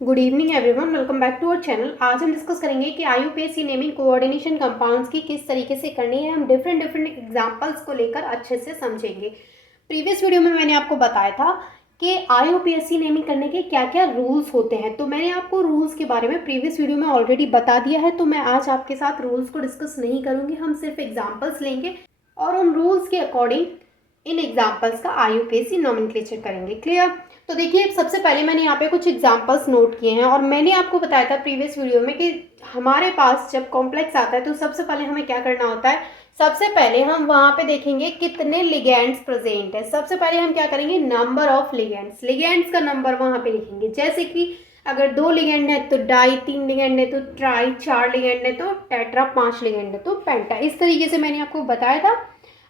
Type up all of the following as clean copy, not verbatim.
Good evening everyone, welcome back to our channel. आज हम discuss करेंगे कि आईयूपीएसी नेमिंग कोऑर्डिनेशन कंपाउंड्स की किस तरीके से करनी है। हम डिफरेंट एग्जांपल्स को लेकर अच्छे से समझेंगे। प्रीवियस वीडियो में मैंने आपको बताया था कि आईयूपीएसी नेमिंग करने के क्या क्या रूल्स होते हैं, तो मैंने आपको रूल्स के बारे में प्रीवियस वीडियो में ऑलरेडी बता दिया है। तो मैं आज आपके साथ रूल्स को डिस्कस नहीं करूँगी, हम सिर्फ एग्जाम्पल्स लेंगे और उन रूल्स के अकॉर्डिंग इन एग्जाम्पल्स का आईयूपीएसी नॉमेनक्लेचर करेंगे। क्लियर? तो देखिए, सबसे पहले मैंने यहाँ पे कुछ एग्जांपल्स नोट किए हैं और मैंने आपको बताया था प्रीवियस वीडियो में कि हमारे पास जब कॉम्प्लेक्स आता है तो सबसे पहले हमें क्या करना होता है। सबसे पहले हम वहाँ पे देखेंगे कितने लिगेंड्स प्रेजेंट है। सबसे पहले हम क्या करेंगे, नंबर ऑफ लिगेंड्स, लिगेंड्स का नंबर वहाँ पे लिखेंगे। जैसे कि अगर 2 लिगेंड है तो डाई, 3 लिगेंड है तो ट्राई, 4 लिगेंड है तो टेट्रा, 5 लिगेंड है तो पेंटा। इस तरीके से मैंने आपको बताया था।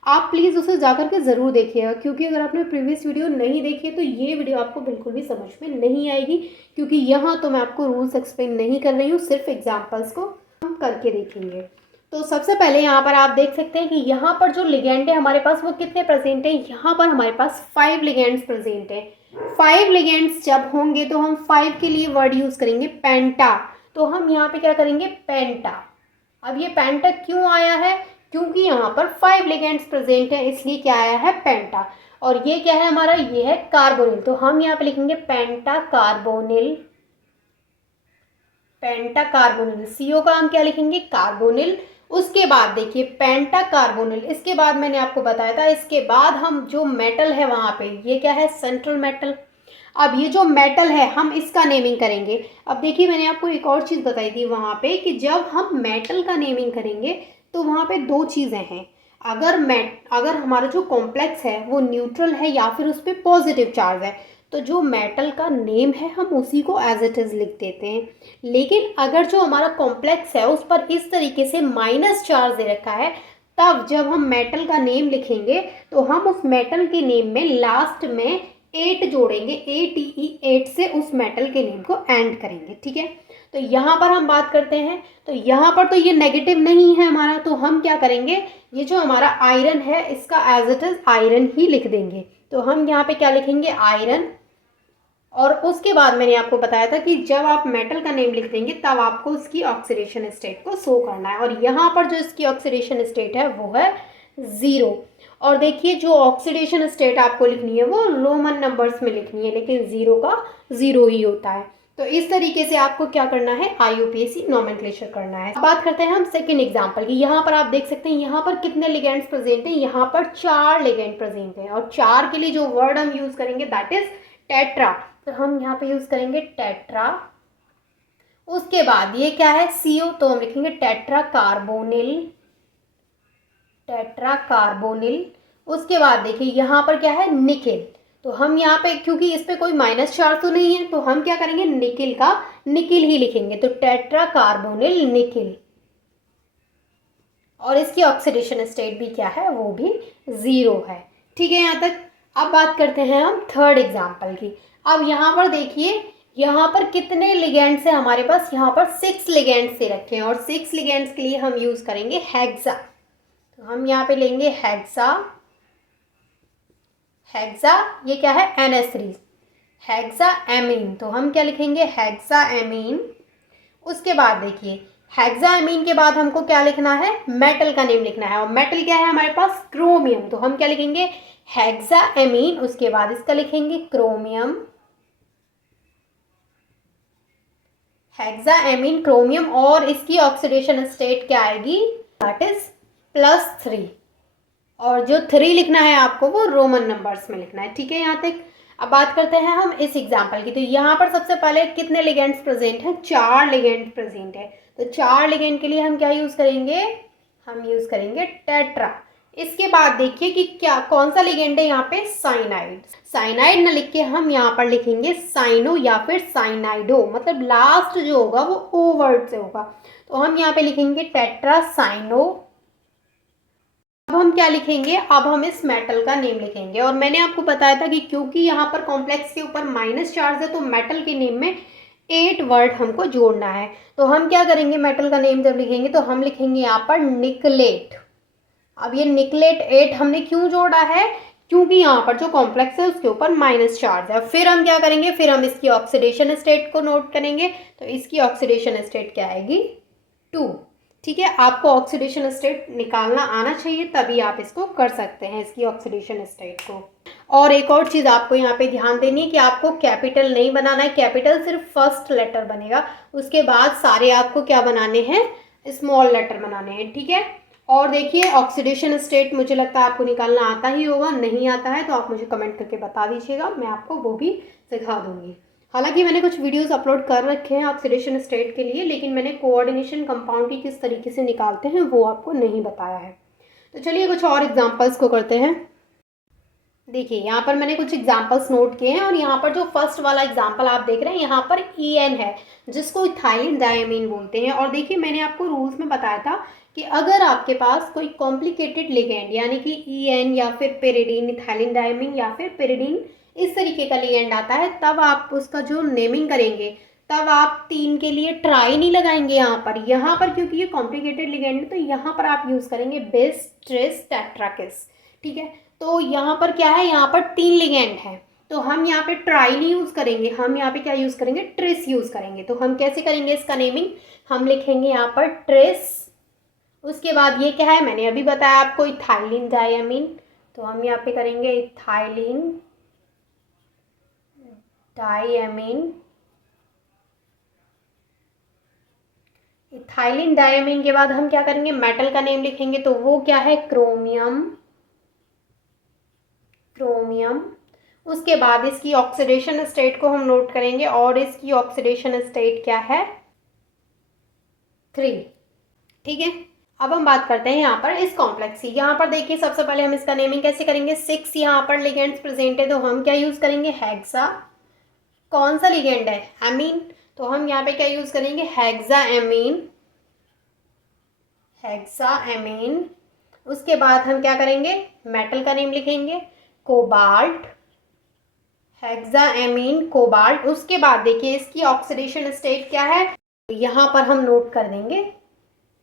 आप प्लीज़ उसे जाकर के ज़रूर देखिएगा, क्योंकि अगर आपने प्रीवियस वीडियो नहीं देखी है तो ये वीडियो आपको बिल्कुल भी समझ में नहीं आएगी, क्योंकि यहाँ तो मैं आपको रूल्स एक्सप्लेन नहीं कर रही हूँ, सिर्फ एग्जांपल्स को हम करके देखेंगे। तो सबसे पहले यहाँ पर आप देख सकते हैं कि यहाँ पर जो लिगेंड है हमारे पास वो कितने प्रेजेंट है। यहाँ पर हमारे पास 5 लिगेंड्स प्रेजेंट है। 5 लिगेंड्स जब होंगे तो हम 5 के लिए वर्ड यूज़ करेंगे पेंटा। तो हम यहाँ पे क्या करेंगे, पेंटा। अब ये पेंटा क्यों आया है, क्योंकि यहाँ पर 5 लिगेंड्स प्रेजेंट है, इसलिए क्या आया है, पेंटा। और ये क्या है हमारा, ये है कार्बोनिल। तो हम यहाँ पे लिखेंगे पेंटा कार्बोनिल। पेंटा कार्बोनिल, सीओ का हम क्या लिखेंगे, कार्बोनिल। उसके बाद देखिए पेंटा कार्बोनिल, इसके बाद मैंने आपको बताया था, इसके बाद हम जो मेटल है वहाँ पे, ये क्या है, सेंट्रल मेटल। अब ये जो मेटल है हम इसका नेमिंग करेंगे। अब देखिए, मैंने आपको एक और चीज़ बताई थी वहाँ पे कि जब हम मेटल का नेमिंग करेंगे तो वहाँ पे 2 चीज़ें हैं। अगर हमारा जो कॉम्प्लेक्स है वो न्यूट्रल है या फिर उस पर पॉजिटिव चार्ज है, तो जो मेटल का नेम है हम उसी को एज इट इज़ लिख देते हैं। लेकिन अगर जो हमारा कॉम्प्लेक्स है उस पर इस तरीके से माइनस चार्ज दे रखा है, तब जब हम मेटल का नेम लिखेंगे तो हम उस मेटल के नेम में लास्ट में 8 जोड़ेंगे, ATE, 8 से उस मेटल के नेम को एंड करेंगे। ठीक है, तो यहाँ पर हम बात करते हैं, तो यहाँ पर तो ये नेगेटिव नहीं है हमारा, तो हम क्या करेंगे, ये जो हमारा आयरन है इसका एज इट इज़ आयरन ही लिख देंगे। तो हम यहाँ पे क्या लिखेंगे, आयरन। और उसके बाद मैंने आपको बताया था कि जब आप मेटल का नेम लिख देंगे तब आपको उसकी ऑक्सीडेशन स्टेट को शो करना है, और यहाँ पर जो इसकी ऑक्सीडेशन स्टेट है वो है 0। और देखिए, जो ऑक्सीडेशन स्टेट आपको लिखनी है वो रोमन नंबर्स में लिखनी है, लेकिन 0 का 0 ही होता है। तो इस तरीके से आपको क्या करना है, आईयूपीएसी नॉमेनक्लेचर करना है। अब बात करते हैं हम सेकेंड एग्जाम्पल की। यहाँ पर आप देख सकते हैं यहाँ पर कितने लिगेंड्स प्रेजेंट हैं, यहाँ पर 4 लिगेंड प्रेजेंट हैं, और 4 के लिए जो वर्ड हम यूज करेंगे दैट इज टेट्रा। तो हम यहाँ पे यूज करेंगे टेट्रा। उसके बाद ये क्या है, CO, तो हम लिखेंगे टेट्रा कार्बोनिल। Tetra carbonyl. उसके बाद देखिए यहाँ पर क्या है, निकेल। तो हम यहाँ पे, क्योंकि इस पे कोई माइनस चार्ज तो नहीं है, तो हम क्या करेंगे, निकिल का निकिल ही लिखेंगे। तो टेट्रा कार्बोनिल निकिल। और इसकी ऑक्सीडेशन स्टेट भी क्या है, वो भी 0 है। ठीक है यहाँ तक। अब बात करते हैं हम थर्ड एग्जाम्पल की। अब यहाँ पर देखिए, यहाँ पर कितने लिगेंड्स है हमारे पास, यहाँ पर 6 लिगेंड्स से रखे हैं, और 6 लिगेंड्स के लिए हम यूज करेंगे हेक्सा। तो हम यहाँ पे लेंगे हेक्सा। हेक्सा, ये क्या है, NH3, हेक्सा एमीन। तो हम क्या लिखेंगे, हेक्सा एमीन। उसके बाद देखिए, हेक्सा एमीन के बाद हमको क्या लिखना है, मेटल का नेम लिखना है, और मेटल क्या है हमारे पास, क्रोमियम। तो हम क्या लिखेंगे, हेक्सा एमीन। उसके बाद इसका लिखेंगे क्रोमियम। हेक्सा एमीन क्रोमियम, और इसकी ऑक्सीडेशन स्टेट क्या आएगी, दैट इज +3। और जो 3 लिखना है आपको वो रोमन नंबर्स में लिखना है। ठीक है यहाँ तक। अब बात करते हैं हम इस एग्जाम्पल की। तो यहाँ पर सबसे पहले कितने लिगेंड्स प्रेजेंट हैं, 4 लिगेंड प्रेजेंट है। तो 4 लिगेंड के लिए हम क्या यूज़ करेंगे, हम यूज़ करेंगे टेट्रा। इसके बाद देखिए कि क्या कौन सा लिगेंड है यहाँ पे, साइनाइड। साइनाइड न लिख के हम यहाँ पर लिखेंगे साइनो या फिर साइनाइडो, मतलब लास्ट जो होगा वो ओ वर्ड से होगा। तो हम यहाँ पे लिखेंगे टेट्रा साइनो। अब हम क्या लिखेंगे, अब हम इस मेटल का नेम लिखेंगे। और मैंने आपको बताया था कि क्योंकि यहाँ पर कॉम्प्लेक्स के ऊपर माइनस चार्ज है तो मेटल के नेम में 8 वर्ड हमको जोड़ना है। तो हम क्या करेंगे, मेटल का नेम जब लिखेंगे तो हम लिखेंगे यहाँ पर निकलेट। अब ये निकलेट 8 हमने क्यों जोड़ा है, क्योंकि यहाँ पर जो कॉम्प्लेक्स है उसके ऊपर माइनस चार्ज है। फिर हम क्या करेंगे, फिर हम इसकी ऑक्सीडेशन स्टेट को नोट करेंगे। तो इसकी ऑक्सीडेशन स्टेट क्या आएगी, 2। ठीक है, आपको ऑक्सीडेशन स्टेट निकालना आना चाहिए, तभी आप इसको कर सकते हैं, इसकी ऑक्सीडेशन स्टेट को। और एक और चीज़ आपको यहाँ पे ध्यान देनी है कि आपको कैपिटल नहीं बनाना है, कैपिटल सिर्फ फर्स्ट लेटर बनेगा, उसके बाद सारे आपको क्या बनाने हैं, स्मॉल लेटर बनाने हैं। ठीक है, और देखिए ऑक्सीडेशन स्टेट मुझे लगता है आपको निकालना आता ही होगा, नहीं आता है तो आप मुझे कमेंट करके बता दीजिएगा, मैं आपको वो भी सिखा दूंगी। हालांकि मैंने कुछ वीडियोस अपलोड कर रखे हैं ऑक्सीडेशन स्टेट के लिए, लेकिन मैंने कोऑर्डिनेशन कंपाउंड की किस तरीके से निकालते हैं वो आपको नहीं बताया है। तो चलिए कुछ और एग्जांपल्स को करते हैं। देखिए यहाँ पर मैंने कुछ एग्जांपल्स नोट किए हैं, और यहाँ पर जो फर्स्ट वाला एग्जांपल आप देख रहे हैं यहाँ पर EN है, जिसको इथाइलिन डायमीन बोलते हैं। और देखिए मैंने आपको रूल्स में बताया था कि अगर आपके पास कोई कॉम्प्लिकेटेड लिगेंड यानी कि EN या फिर पेरिडीन, इथाइलिन डायमीन या फिर पेरिडीन, इस तरीके का लिगेंड आता है, तब आप उसका जो नेमिंग करेंगे तब आप 3 के लिए ट्राई नहीं लगाएंगे यहाँ पर क्योंकि ये कॉम्प्लिकेटेड लिगेंड है, तो यहाँ पर आप यूज़ करेंगे बिस, ट्रिस, टेट्राकिस। ठीक है, तो यहाँ पर क्या है, यहाँ पर 3 लिगेंड है, तो हम यहाँ पे ट्राई नहीं यूज़ करेंगे, हम यहाँ पे क्या यूज़ करेंगे, ट्रिस यूज़ करेंगे। तो हम कैसे करेंगे इसका नेमिंग, हम लिखेंगे यहाँ पर ट्रिस, उसके बाद ये क्या है मैंने अभी बताया आपको, इथाइलिन डायमीन, तो हम यहाँ पे करेंगे इथाइलिन डायमीन। इथाइलिन डायमीन के बाद हम क्या करेंगे, मेटल का नेम लिखेंगे, तो वो क्या है, क्रोमियम। क्रोमियम, उसके बाद इसकी ऑक्सीडेशन स्टेट को हम नोट करेंगे, और इसकी ऑक्सीडेशन स्टेट क्या है, 3। ठीक है, अब हम बात करते हैं यहाँ पर इस कॉम्प्लेक्स की। यहाँ पर देखिए सबसे पहले हम इसका नेमिंग कैसे करेंगे, 6 यहाँ पर लिगेंड्स प्रेजेंट है, तो हम क्या यूज़ करेंगे, हेक्सा। कौन सा लिगेंड है, एमीन, तो हम यहाँ पे क्या यूज़ करेंगे, हेक्सा एमीन। हेक्सा एमीन, उसके बाद हम क्या करेंगे, मेटल का नेम लिखेंगे, कोबाल्ट। हेक्सा एमीन कोबाल्ट, उसके बाद देखिए इसकी ऑक्सीडेशन स्टेट क्या है, यहाँ पर हम नोट कर देंगे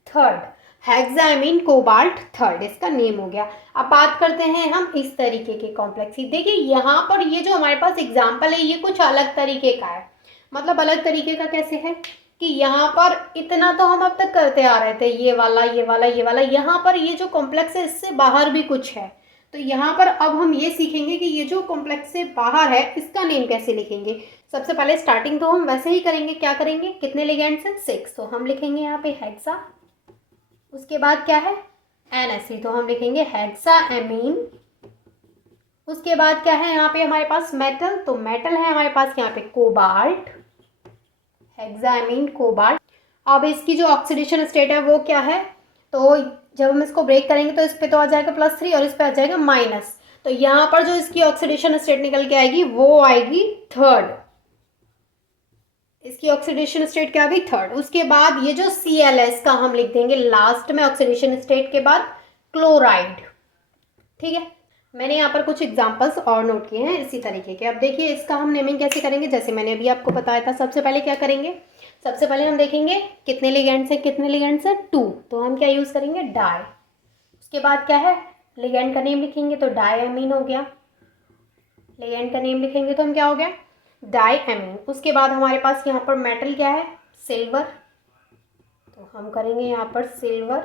3rd, हेक्सामीन कोबाल्ट 3rd, इसका नेम हो गया। अब बात करते हैं हम इस तरीके के कॉम्प्लेक्स की। देखिए यहाँ पर ये जो हमारे पास एग्जाम्पल है ये कुछ अलग तरीके का है, मतलब अलग तरीके का कैसे है कि यहाँ पर इतना तो हम अब तक करते आ रहे थे, ये वाला ये वाला ये वाला, यहाँ पर ये जो कॉम्प्लेक्स है इससे बाहर भी कुछ है, तो यहाँ पर अब हम ये सीखेंगे कि ये जो कॉम्प्लेक्स से बाहर है इसका नेम कैसे लिखेंगे। सबसे पहले स्टार्टिंग तो हम वैसे ही करेंगे, क्या करेंगे, कितने लिगेंड्स हैं, 6, तो हम लिखेंगे यहाँ पे हेक्सा। उसके बाद क्या है, NH3, तो हम लिखेंगे हेक्सा एमीन। उसके बाद क्या है यहाँ पे हमारे पास मेटल, तो मेटल है हमारे पास यहाँ पे कोबाल्ट, हेक्सा एमीन कोबाल्ट। अब इसकी जो ऑक्सीडेशन स्टेट है वो क्या है, तो जब हम इसको ब्रेक करेंगे तो इस पे तो आ जाएगा +3 और इस पे आ जाएगा माइनस, तो यहाँ पर जो इसकी ऑक्सीडेशन स्टेट निकल के आएगी वो आएगी 3rd, इसकी ऑक्सीडेशन स्टेट क्या आ गई, 3rd। उसके बाद ये जो ClS का हम लिख देंगे लास्ट में ऑक्सीडेशन स्टेट के बाद, क्लोराइड। ठीक है, मैंने यहाँ पर कुछ एग्जांपल्स और नोट किए हैं इसी तरीके के। अब देखिए इसका हम नेमिंग कैसे करेंगे, जैसे मैंने अभी आपको बताया था। सबसे पहले क्या करेंगे, सबसे पहले हम देखेंगे कितने लिगेंड्स हैं, कितने लिगेंड्स हैं, 2, तो हम क्या यूज़ करेंगे, डाई। उसके बाद क्या है, लिगेंड का नेम लिखेंगे तो डायमीन हो गया, लिगेंड का नेम लिखेंगे तो हम क्या हो गया, डायमीन। उसके बाद हमारे पास यहाँ पर मेटल क्या है, सिल्वर, तो हम करेंगे यहाँ पर सिल्वर।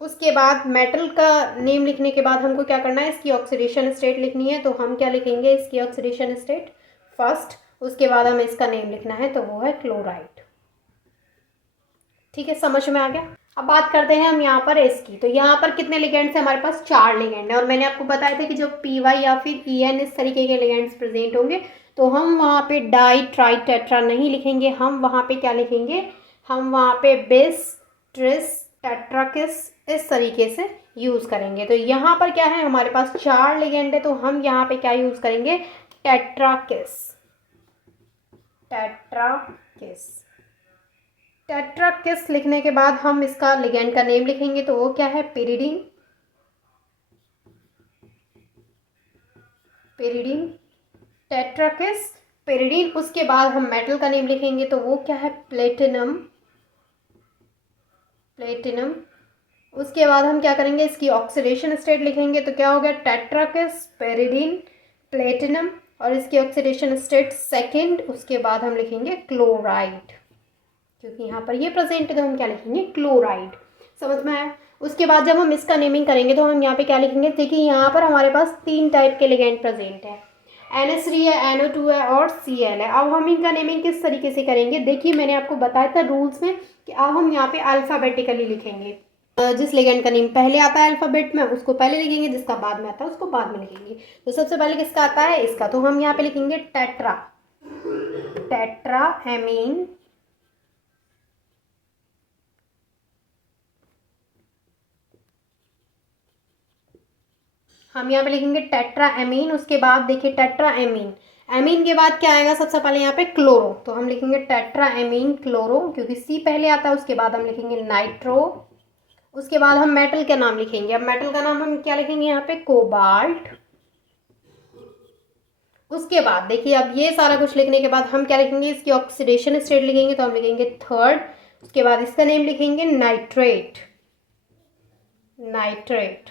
उसके बाद मेटल का नेम लिखने के बाद हमको क्या करना है, इसकी ऑक्सीडेशन स्टेट लिखनी है, तो हम क्या लिखेंगे, इसकी ऑक्सीडेशन स्टेट 1st। उसके बाद हमें इसका नेम लिखना है, तो वो है क्लोराइड। ठीक है, समझ में आ गया। अब बात करते हैं हम यहाँ पर इसकी, तो यहाँ पर कितने लिगेंड्स हैं, हमारे पास 4 लिगेंड है, और मैंने आपको बताया था कि जब PY या फिर EN इस तरीके के लिगेंड्स प्रेजेंट होंगे तो हम वहाँ पे डाई, ट्राई, टेट्रा नहीं लिखेंगे, हम वहाँ पे क्या लिखेंगे, हम वहाँ पे बिस, ट्रिस, टेट्राकिस इस तरीके से यूज़ करेंगे। तो यहाँ पर क्या है, हमारे पास 4 लिगेंड है, तो हम यहाँ पे क्या यूज़ करेंगे, टेट्राकिस। टेट्राकिस, टेट्राकिस लिखने के बाद हम इसका लिगेंड का नेम लिखेंगे, तो वो क्या है, पेरिडीन। Pyridine, tetrakis, pyridine. उसके बाद हम मेटल का नेम लिखेंगे, तो वो क्या है, प्लेटिनम। प्लेटिनम। उसके बाद हम क्या करेंगे, इसकी ऑक्सीडेशन स्टेट लिखेंगे, तो क्या हो गया, टेट्राकिस, पेरिडीन, प्लेटिनम, और इसकी ऑक्सीडेशन स्टेट सेकंड। उसके बाद हम लिखेंगे क्लोराइड, क्योंकि यहाँ पर ये प्रेजेंट है तो हम क्या लिखेंगे, क्लोराइड। समझ में आया। उसके बाद जब हम इसका नेमिंग करेंगे तो हम यहाँ पे क्या लिखेंगे, देखिए यहाँ पर हमारे पास 3 टाइप के लिगेंड प्रेजेंट है, NH3 है, NO2 है और Cl है। अब हम इनका नेमिंग किस तरीके से करेंगे, देखिए मैंने आपको बताया था रूल्स में कि अब हम यहाँ पे अल्फ़ाबेटिकली लिखेंगे। जिस लिगेंड का नेम पहले आता है अल्फ़ाबेट में उसको पहले लिखेंगे, जिसका बाद में आता है उसको बाद में लिखेंगे। तो सबसे पहले किसका आता है, इसका, तो हम यहाँ पे लिखेंगे टेट्रा, टेट्रा एमीन, हम यहाँ पे लिखेंगे टेट्रा एमीन। उसके बाद देखिए टेट्रा एमीन, एमीन के बाद क्या आएगा, सबसे पहले यहाँ पे क्लोरो, तो हम लिखेंगे टेट्रा एमीन क्लोरो, क्योंकि सी पहले आता है। उसके बाद हम लिखेंगे नाइट्रो। उसके बाद हम मेटल का नाम लिखेंगे, अब मेटल का नाम हम क्या लिखेंगे यहाँ पे, कोबाल्ट। उसके बाद देखिए अब ये सारा कुछ लिखने के बाद हम क्या लिखेंगे, इसकी ऑक्सीडेशन स्टेट लिखेंगे, तो हम लिखेंगे थर्ड। उसके बाद इसका नेम लिखेंगे नाइट्रेट, नाइट्रेट।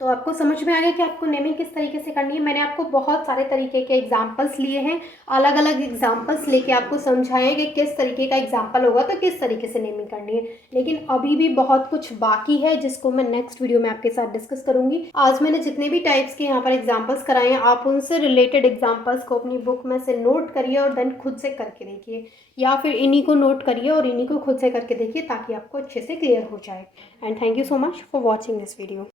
तो आपको समझ में आ गया कि आपको नेमिंग किस तरीके से करनी है। मैंने आपको बहुत सारे तरीके के एग्जाम्पल्स लिए हैं, अलग अलग एग्जाम्पल्स लेके आपको समझाएं कि किस तरीके का एग्जाम्पल होगा तो किस तरीके से नेमिंग करनी है। लेकिन अभी भी बहुत कुछ बाकी है जिसको मैं नेक्स्ट वीडियो में आपके साथ डिस्कस करूंगी। आज मैंने जितने भी टाइप्स के यहाँ पर एग्जाम्पल्स कराए हैं, आप उनसे रिलेटेड एग्जाम्पल्स को अपनी बुक में से नोट करिए और देन खुद से करके देखिए, या फिर इन्हीं को नोट करिए और इन्हीं को खुद से करके देखिए, ताकि आपको अच्छे से क्लियर हो जाए। And thank you so much for watching this video.